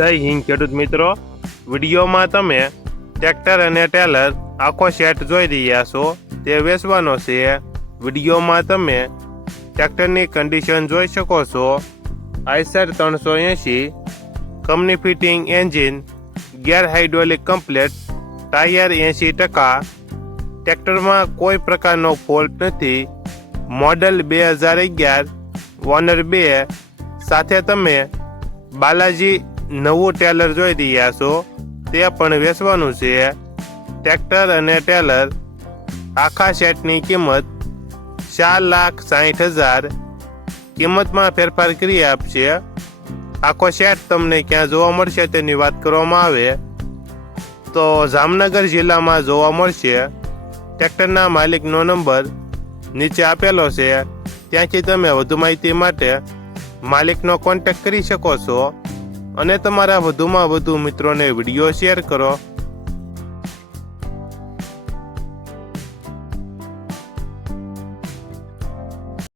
જય હિન્દ ખેડૂત મિત્રો, વિડીયોમાં તમે ટ્રેક્ટર અને ટેલર આખો સેટ જોઈ રહ્યા છો તે વેચવાનો છે। વિડીયોમાં તમે ટ્રેક્ટરની કન્ડિશન જોઈ શકો છો। Eicher 380 company fitting engine, gear hydraulic complete, tyre 80%, ટ્રેક્ટરમાં કોઈ પ્રકારનો ફોલ્ટ નથી। મોડલ 2011, ઓનર 2 સાથે તમે બાલાજી નવું ટેલર જોઈ રહ્યા છો તે પણ વેચવાનું છે। ટ્રેક્ટર અને ટેલર આખા સેટની કિંમત 4,60,000 કિંમતમાં ફેરફાર કરી આપશે। આખો સેટ તમને ક્યાં જોવા મળશે તેની વાત કરવામાં આવે તો જામનગર જિલ્લામાં જોવા મળશે। ટ્રેક્ટરના માલિકનો નંબર નીચે આપેલો છે, ત્યાંથી તમે વધુ માહિતી માટે માલિકનો કોન્ટેક્ટ કરી શકો છો અને તમારા વધુમાં વધુ મિત્રોને વિડીયો શેર કરો।